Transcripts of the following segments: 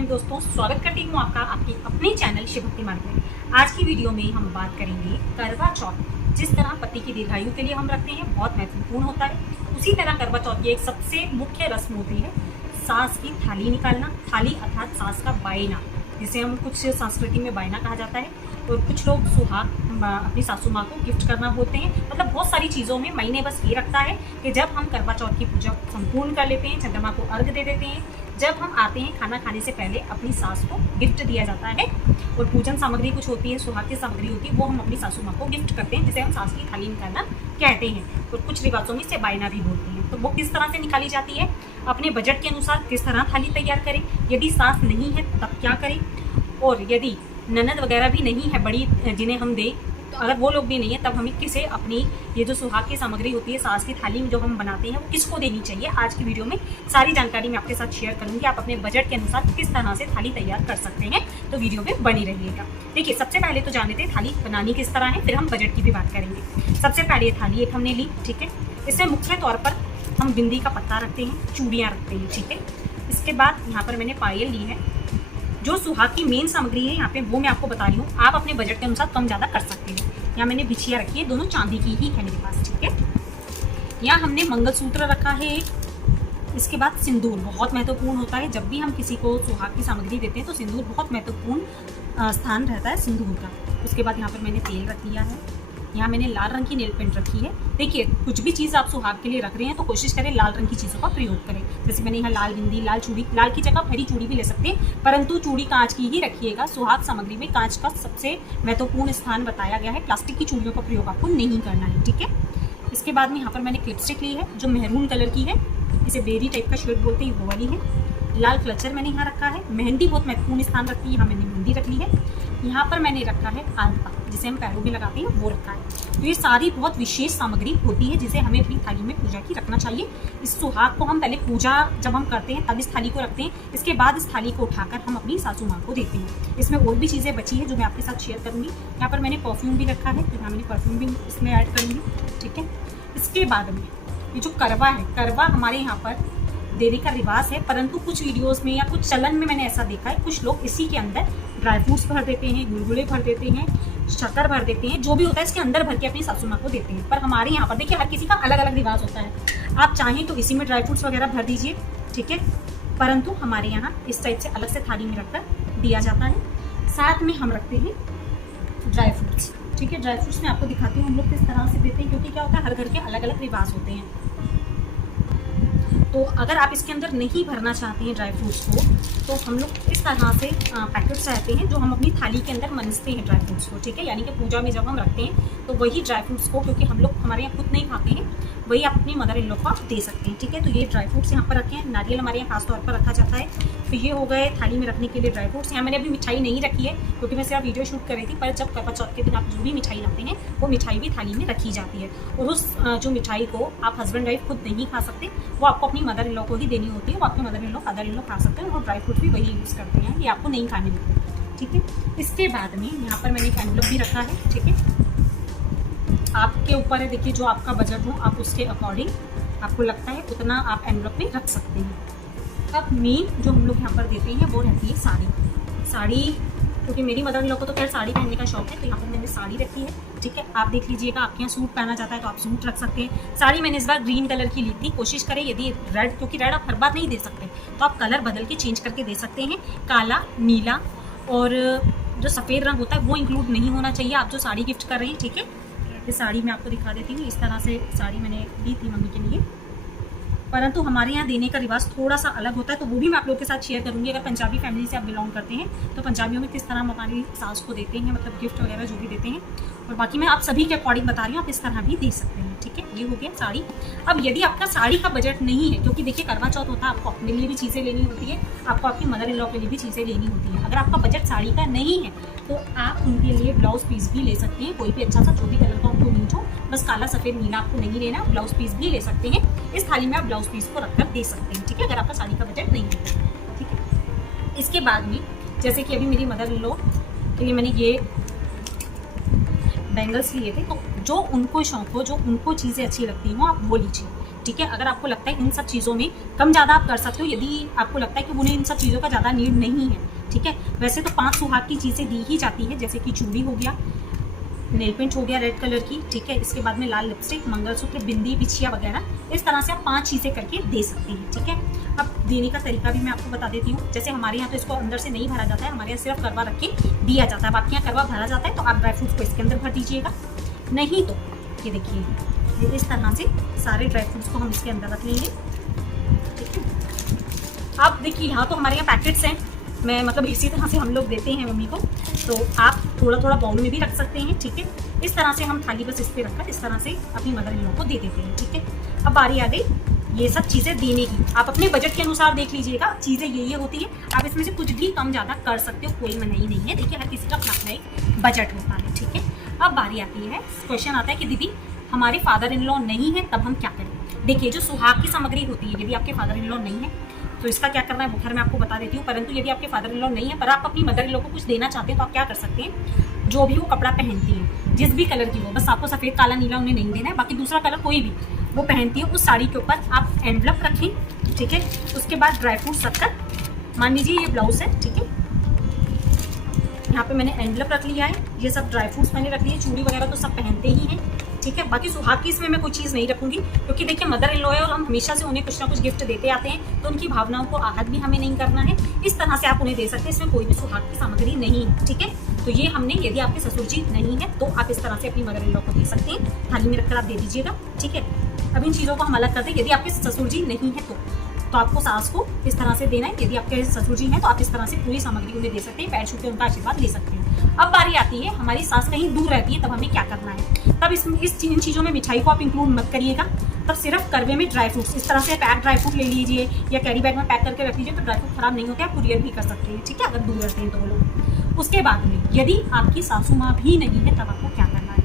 हूँ दोस्तों, स्वागत करती हूँ आपका आपके अपने चैनल शिव भक्ति मार्ग में। आज की वीडियो में हम बात करेंगे करवा चौथ। जिस तरह पति की दीर्घायु के लिए हम रखते हैं, बहुत महत्वपूर्ण होता है, उसी तरह करवा चौथ की एक सबसे मुख्य रस्म होती है सास की थाली निकालना। थाली अर्थात सास का बायना, जिसे हम कुछ संस्कृति में बायना कहा जाता है, और कुछ लोग सुहाग अपनी सासू माँ को गिफ्ट करना बोलते हैं। मतलब बहुत सारी चीज़ों में मायने बस ये रखता है कि जब हम करवा चौथ की पूजा संपूर्ण कर लेते हैं, चंद्रमा को अर्घ दे देते हैं, जब हम आते हैं खाना खाने से पहले अपनी सास को गिफ्ट दिया जाता है। और पूजन सामग्री कुछ होती है, सुहाग की सामग्री होती है, वो हम अपनी सासू माँ को गिफ्ट करते हैं, जिसे हम सास की थाली निकालना कहते हैं। और कुछ रिवाजों में इसे बायना भी बोलते हैं। तो वो किस तरह से निकाली जाती है, अपने बजट के अनुसार किस तरह थाली तैयार करें, यदि सास नहीं है तब क्या करें, और यदि ननद वगैरह भी नहीं है बड़ी जिन्हें हम दें, तो अगर वो लोग भी नहीं है तब हमें किसे अपनी ये जो सुहाग की सामग्री होती है सास की थाली में जो हम बनाते हैं वो किसको देनी चाहिए। आज की वीडियो में सारी जानकारी मैं आपके साथ शेयर करूंगी। आप अपने बजट के अनुसार किस तरह से थाली तैयार कर सकते हैं, तो वीडियो में बनी रहिएगा। देखिए, सबसे पहले तो जान लेते हैं थाली बनानी किस तरह है, फिर हम बजट की भी बात करेंगे। सबसे पहले थाली एक हमने ली, ठीक है। इसमें मुख्य तौर पर हम बिंदी का पत्ता रखते हैं, चूड़ियाँ रखते हैं, ठीक है। इसके बाद यहाँ पर मैंने पायल ली है। जो सुहाग की मेन सामग्री है यहाँ पे वो मैं आपको बता रही हूँ, आप अपने बजट के अनुसार कम ज़्यादा कर सकते हैं। यहाँ मैंने बिछिया रखी है, दोनों चांदी की ही है मेरे पास, ठीक है। यहाँ हमने मंगलसूत्र रखा है। इसके बाद सिंदूर बहुत महत्वपूर्ण होता है। जब भी हम किसी को सुहाग की सामग्री देते हैं तो सिंदूर बहुत महत्वपूर्ण स्थान रहता है सिंदूर का। उसके बाद यहाँ पर मैंने तेल रख लिया है। यहाँ मैंने लाल रंग की नेल पेंट रखी है। देखिए, कुछ भी चीज़ आप सुहाग के लिए रख रहे हैं तो कोशिश करें लाल रंग की चीज़ों का प्रयोग करें। जैसे मैंने यहाँ लाल बिंदी, लाल चूड़ी, लाल की जगह हरी चूड़ी भी ले सकते हैं, परंतु चूड़ी कांच की ही रखिएगा। सुहाग सामग्री में कांच का सबसे महत्वपूर्ण स्थान बताया गया है। प्लास्टिक की चूड़ियों का प्रयोग आपको नहीं करना है, ठीक है। इसके बाद में यहाँ पर मैंने लिपस्टिक ली है जो मेहरून कलर की है, इसे बेरी टाइप का शेड बोलते हैं, वो वाली है। लाल क्लचर मैंने यहाँ रखा है। मेहंदी बहुत महत्वपूर्ण स्थान रखती है, यहाँ मैंने मेहंदी रख ली है। यहाँ पर मैंने रखा है आलता, जिसे हम पैरों में लगाते हैं, वो रखा है। तो ये सारी बहुत विशेष सामग्री होती है जिसे हमें अपनी थाली में पूजा की रखना चाहिए। इस सुहाग को हम पहले पूजा जब हम करते हैं तब इस थाली को रखते हैं। इसके बाद इस थाली को उठाकर हम अपनी सासू माँ को देते हैं। इसमें और भी चीज़ें बची है जो मैं आपके साथ शेयर करूँगी। यहाँ पर मैंने परफ्यूम भी रखा है, तो यहाँ मैंने परफ्यूम भी इसमें ऐड करूँगी, ठीक है। इसके बाद में ये जो करवा है, करवा हमारे यहाँ पर देने का रिवाज है, परंतु कुछ वीडियोस में या कुछ चलन में मैंने ऐसा देखा है, कुछ लोग इसी के अंदर ड्राई फ्रूट्स भर देते हैं, गुलगुले भर देते हैं, शक्कर भर देते हैं, जो भी होता है इसके अंदर भर के अपनी सासू माँ को देते हैं। पर हमारे यहाँ पर देखिए, हर किसी का अलग अलग रिवाज होता है। आप चाहें तो इसी में ड्राई फ्रूट्स वगैरह भर दीजिए, ठीक है, परंतु हमारे यहाँ इस टाइप से अलग से थाली में रखकर दिया जाता है। साथ में हम रखते हैं ड्राई फ्रूट्स, ठीक है। ड्राई फ्रूट्स मैं आपको दिखाती हूँ हम लोग किस तरह से देते हैं, क्योंकि क्या होता है हर घर के अलग अलग रिवाज होते हैं। तो अगर आप इसके अंदर नहीं भरना चाहते हैं ड्राई फ्रूट्स को, तो हम लोग इस तरह से पैकेट्स रहते हैं जो हम अपनी थाली के अंदर मनसते हैं ड्राई फ्रूट्स को, ठीक है। यानी कि पूजा में जब हम रखते हैं तो वही ड्राई फ्रूट्स को, क्योंकि हम लोग हमारे यहाँ खुद नहीं खाते हैं, वही आप अपनी मदर इन लॉ को दे सकते हैं, ठीक है। तो ये ड्राई फ्रूट्स यहाँ पर रखे हैं। नारियल हमारे यहाँ खास तौर पर रखा जाता है। तो ये हो गए थाली में रखने के लिए ड्राई फ्रूट्स। यहाँ मैंने अभी मिठाई नहीं रखी है क्योंकि मैं सिर्फ वीडियो शूट कर रही थी, पर जब करवा चौथ के दिन आप जो भी मिठाई रखते हैं वो मिठाई भी थाली में रखी जाती है। और उस जो मिठाई को आप हस्बैंड वाइफ खुद नहीं खा सकते, वो आपको अपनी मदर इन लॉ को ही देनी होती है। वो आपके mother in law, father in law खा सकते हैं, और ड्राई फ्रूट भी वही यूज़ करते हैं, ये आपको नहीं खाने मिलते, ठीक है। इसके बाद में यहाँ पर मैंने एक एनवलप भी रखा है, ठीक है। आपके ऊपर है, देखिए जो आपका बजट हो आप उसके अकॉर्डिंग आपको लगता है उतना आप एनवलप में रख सकते हैं। अब मेन जो हम लोग यहाँ पर देते हैं वो रहती है साड़ी। साड़ी, क्योंकि मेरी मदर इन लॉ को तो खैर साड़ी पहनने का शौक है, तो यहाँ पर मैंने साड़ी रखी है, ठीक है। आप देख लीजिएगा, आपके यहाँ सूट पहना जाता है तो आप सूट रख सकते हैं। साड़ी मैंने इस बार ग्रीन कलर की ली थी। कोशिश करें यदि रेड, क्योंकि रेड आप हर बार नहीं दे सकते, तो आप कलर बदल के चेंज करके दे सकते हैं। काला, नीला और जो सफ़ेद रंग होता है वो इंक्लूड नहीं होना चाहिए आप जो साड़ी गिफ्ट कर रहे हैं, ठीक है। ये साड़ी मैं आपको दिखा देती हूँ। इस तरह से साड़ी मैंने ली थी मम्मी के लिए, परंतु हमारे यहाँ देने का रिवाज थोड़ा सा अलग होता है, तो वो भी मैं आप लोगों के साथ शेयर करूँगी। अगर पंजाबी फैमिली से आप बिलोंग करते हैं तो पंजाबियों में किस तरह हम हमारी सास को देते हैं, मतलब गिफ्ट वगैरह जो भी देते हैं। और बाकी मैं आप सभी के अकॉर्डिंग बता रही हूँ, आप इस तरह भी दे सकते हैं, ठीक है। ये हो गया साड़ी। अब यदि आपका साड़ी का बजट नहीं है, क्योंकि देखिए करवा चौथ होता है, आपको अपने लिए भी चीज़ें लेनी होती है, आपको आपकी मदर इन लॉ के लिए भी चीज़ें लेनी होती है। अगर आपका बजट साड़ी का नहीं है तो आप उनके लिए ब्लाउज पीस भी ले सकते हैं, कोई भी अच्छा सा जो भी कलर का आपको नीट हो, बस काला सफ़ेद नीला आपको नहीं लेना, ब्लाउज पीस भी ले सकते हैं। इस थाली में आप ब्लाउज पीस को रखकर दे सकते हैं, ठीक है, अगर आपका साड़ी का बजट नहीं है, ठीक है। इसके बाद में जैसे कि अभी मेरी मदर इन लॉ के लिए मैंने ये बैंगल्स लिए थे, तो जो उनको शौक हो, जो उनको चीज़ें अच्छी लगती हों, आप वो लीजिए। ठीक है। अगर आपको लगता है इन सब चीज़ों में कम ज़्यादा आप कर सकते हो, यदि आपको लगता है कि उन्हें इन सब चीज़ों का ज़्यादा नीड नहीं है, ठीक है। वैसे तो 5 सुहाग की चीज़ें दी ही जाती है, जैसे कि चूड़ी हो गया, नेल पेंट हो गया रेड कलर की, ठीक है। इसके बाद में लाल लिपस्टिक, मंगलसूत्र, बिंदी, बिछिया वगैरह, इस तरह से आप 5 चीज़ें करके दे सकते हैं, ठीक है। अब देने का तरीका भी मैं आपको बता देती हूँ। जैसे हमारे यहाँ तो इसको अंदर से नहीं भरा जाता है, हमारे यहाँ सिर्फ करवा रख के दिया जाता है। अब आपके यहाँ करवा भरा जाता है तो आप ड्राई फ्रूट्स को इसके अंदर भर दीजिएगा, नहीं तो ये देखिए इस तरह से सारे ड्राई फ्रूट्स को हम इसके अंदर रख लेंगे, ठीक है। अब देखिए यहाँ तो हमारे यहाँ पैकेट्स हैं, मैं मतलब इसी तरह से हम लोग देते हैं मम्मी को, तो आप थोड़ा थोड़ा बाउल में भी रख सकते हैं, ठीक है। इस तरह से हम थाली बस इस पर रखकर इस तरह से अपनी मदर इन लॉ को दे देते हैं, ठीक है। अब बारी आ गई ये सब चीज़ें देने की। आप अपने बजट के अनुसार देख लीजिएगा, चीज़ें ये होती है, आप इसमें से कुछ भी कम ज़्यादा कर सकते हो, कोई मनाही नहीं है। देखिए हर किसी का अपना एक बजट होता है, ठीक है। अब बारी आती है, क्वेश्चन आता है कि दीदी हमारे फादर इन लॉ नहीं है तब हम क्या करें। देखिए जो सुहाग की सामग्री होती है, यदि आपके फादर इन लॉ नहीं है तो इसका क्या करना है वो खैर मैं आपको बता देती हूँ। परंतु यदि आपके फादर इन लॉ नहीं है पर आप अपनी मदर इन लॉ को कुछ देना चाहते हैं तो आप क्या कर सकते हैं, जो भी वो कपड़ा पहनती है, जिस भी कलर की हो, बस आपको सफ़ेद काला नीला उन्हें नहीं देना है, बाकी दूसरा कलर कोई भी वो पहनती है, उस साड़ी के ऊपर आप एनवलप रखें, ठीक है। उसके बाद ड्राई फ्रूट्स रखकर, मान लीजिए ये ब्लाउज है, ठीक है, यहाँ पे मैंने एनवलप रख लिया है, ये सब ड्राई फ्रूट्स मैंने रख लिए, चूड़ी वगैरह तो सब पहनते ही हैं, ठीक है। बाकी सुहाग की इसमें मैं कोई चीज़ नहीं रखूंगी, क्योंकि देखिए मदर इन लॉ है और हम हमेशा से उन्हें कुछ ना कुछ गिफ्ट देते आते हैं, तो उनकी भावनाओं को आहत भी हमें नहीं करना है। इस तरह से आप उन्हें दे सकते हैं, इसमें कोई भी सुहाग की सामग्री नहीं है, ठीक है। तो ये हमने, यदि आपके ससुर जी नहीं है तो आप इस तरह से अपनी मदर इन लॉ को दे सकते हैं, थाली में रखकर आप दे दीजिएगा, ठीक है। अब इन चीज़ों को हम अलग करते हैं। यदि आपके ससुर जी नहीं है तो आपको सास को इस तरह से देना है, यदि आपके ससुर जी हैं तो आप इस तरह से पूरी सामग्री उन्हें दे सकते हैं, पैर छू के उनका आशीर्वाद ले सकते हैं। अब बारी आती है हमारी सास कहीं दूर रहती है, तब हमें क्या करना है। तब इन चीज़ों में मिठाई को आप इंक्लूड मत करिएगा, तब सिर्फ करवे में ड्राई फ्रूट्स इस तरह से पैक ड्राई फ्रूट ले लीजिए या कैरी बैग में पैक करके रख लीजिए, तो ड्राई फ्रूट खराब नहीं होते, आप कुरियर भी कर सकते हैं, ठीक है, अगर दूर रहते हैं तो वो लोग। उसके बाद में यदि आपकी सासू माँ भी नहीं है तब आपको क्या करना है।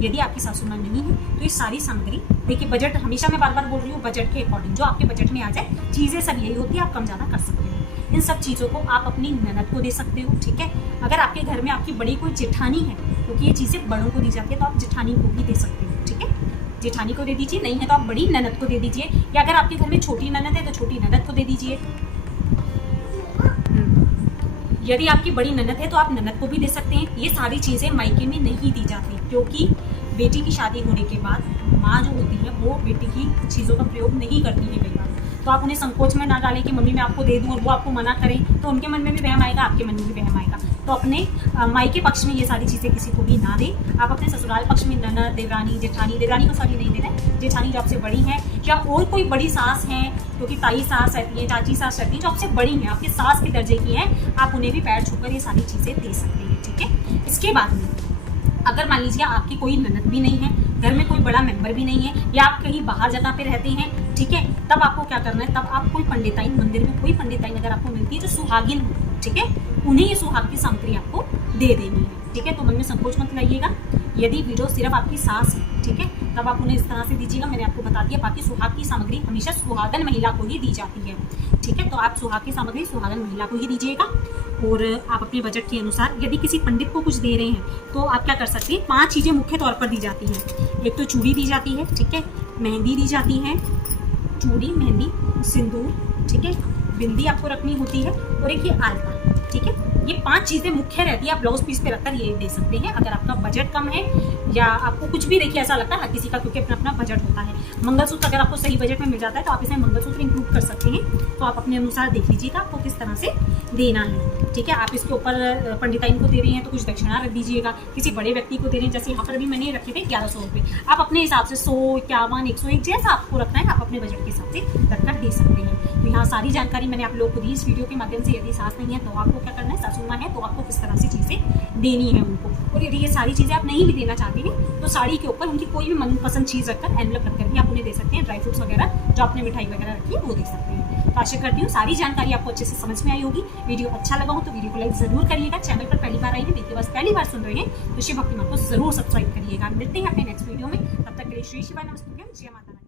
यदि आपकी सासू माँ नहीं है तो ये सारी सामग्री, देखिए बजट, हमेशा मैं बार बार बोल रही हूँ, बजट के अकॉर्डिंग जो आपके बजट में आ जाए, चीज़ें सब यही होती है, आप कम ज़्यादा कर सकते हैं। इन सब चीज़ों को आप अपनी ननद को दे सकते हो, ठीक है। अगर आपके घर में आपकी बड़ी कोई जेठानी है, क्योंकि ये चीज़ें बड़ों को दी जाती है, तो आप जेठानी को भी दे सकते हो, ठीक है। जेठानी को दे दीजिए, नहीं है तो आप बड़ी ननद को दे दीजिए, या अगर आपके घर में छोटी ननद है तो छोटी ननद को दे दीजिए। यदि आपकी बड़ी ननद है तो आप ननद को भी दे सकते हैं। ये सारी चीज़ें मायके में नहीं दी जाती, क्योंकि बेटी की शादी होने के बाद माँ जो होती है वो बेटी की चीज़ों का प्रयोग नहीं करती है कई बार, तो आप उन्हें संकोच में ना डालें कि मम्मी मैं आपको दे दूँ और वो आपको मना करें, तो उनके मन में भी वहम आएगा, आपके मन में भी वहम आएगा। तो अपने मायके पक्ष में ये सारी चीज़ें किसी को भी ना दें। आप अपने ससुराल पक्ष में ननद, देवरानी, जेठानी को सारी नहीं देना, जेठानी जो आपसे बड़ी हैं या और कोई बड़ी सास हैं, क्योंकि ताई सास रहती है, चाची सास रहती है, जो आपसे बड़ी हैं, आपके सास के दर्जे की हैं, आप उन्हें भी पैर छूकर ये सारी चीज़ें दे सकते हैं, ठीक है। इसके बाद में अगर मान लीजिए आपकी कोई ननद भी नहीं है, घर में कोई बड़ा मेंबर भी नहीं है, या आप कहीं बाहर जगह पे रहते हैं, ठीक है, तब आपको क्या करना है, तब आप कोई पंडिताइन, मंदिर में कोई पंडिताइन अगर आपको मिलती है जो सुहागिन हो, ठीक है, उन्हें ये सुहाग की सामग्री आपको दे देनी है, ठीक है। तो मन में संकोच मत लाइएगा। यदि वीडियो सिर्फ आपकी सास है, ठीक है, तब आप उन्हें इस तरह से दीजिएगा, मैंने आपको बता दिया। बाकी सुहाग की सामग्री हमेशा सुहागन महिला को ही दी जाती है, ठीक है। तो आप सुहाग की सामग्री सुहागन महिला को ही दीजिएगा, और आप अपने बजट के अनुसार यदि किसी पंडित को कुछ दे रहे हैं तो आप क्या कर सकते हैं, 5 चीज़ें मुख्य तौर पर दी जाती हैं। एक तो चूड़ी दी जाती है, ठीक है, मेहंदी दी जाती है, चूड़ी, मेहंदी, सिंदूर, ठीक है, बिंदी आपको रखनी होती है, और एक ये आलता, ठीक है। ये 5 चीज़ें मुख्य रहती है, आप ब्लाउज पीस पे रखकर ये दे सकते हैं। अगर आपका बजट कम है या आपको कुछ भी, देखिए ऐसा लगता है हर किसी का, क्योंकि अपना अपना बजट होता है। मंगलसूत्र अगर आपको सही बजट में मिल जाता है तो आप इसमें मंगलसूत्र इंक्लूड कर सकते हैं, तो आप अपने अनुसार देख लीजिएगा आपको किस तरह से देना है, ठीक है। आप इसके ऊपर पंडिताइन को दे रही हैं तो कुछ दक्षिणा रख दीजिएगा, किसी बड़े व्यक्ति को दे रहे हैं, जैसे यहाँ पर भी मैंने रखे थे 1100 रुपये, आप अपने हिसाब से 100, 51, 101 जैसा आपको रखना है, आप अपने बजट के हिसाब से रखकर दे सकते हैं। तो यहाँ सारी जानकारी मैंने आप लोगों को दी इस वीडियो के माध्यम से। यदि सास नहीं है तो आपको क्या करना है, सासू माँ है तो आपको किस तरह से चीज़ें देनी है उनको, और यदि ये सारी चीज़ें आप नहीं भी देना चाहते हैं तो साड़ी के ऊपर उनकी कोई भी मनपसंद चीज़ रखकर एनवलप रखकर भी आप उन्हें दे सकते हैं। ड्राई फ्रूट्स वगैरह जो आपने मिठाई वगैरह रखी है वो दे सकते हैं। तो आशा करती हूँ सारी जानकारी आपको अच्छे से समझ में आई होगी। वीडियो अच्छा लगा हो तो वीडियो को लाइक जरूर करिएगा। चैनल पर पहली बार आई है, देखिए बस पहली बार सुन रहे हैं तो शिव भक्ति माँ को जरूर सब्सक्राइब करिएगा। मिलते हैं अपने नेक्स्ट वीडियो में, तब तक के लिए श्री शिवाय नमस्तुभ्यं, जय माता।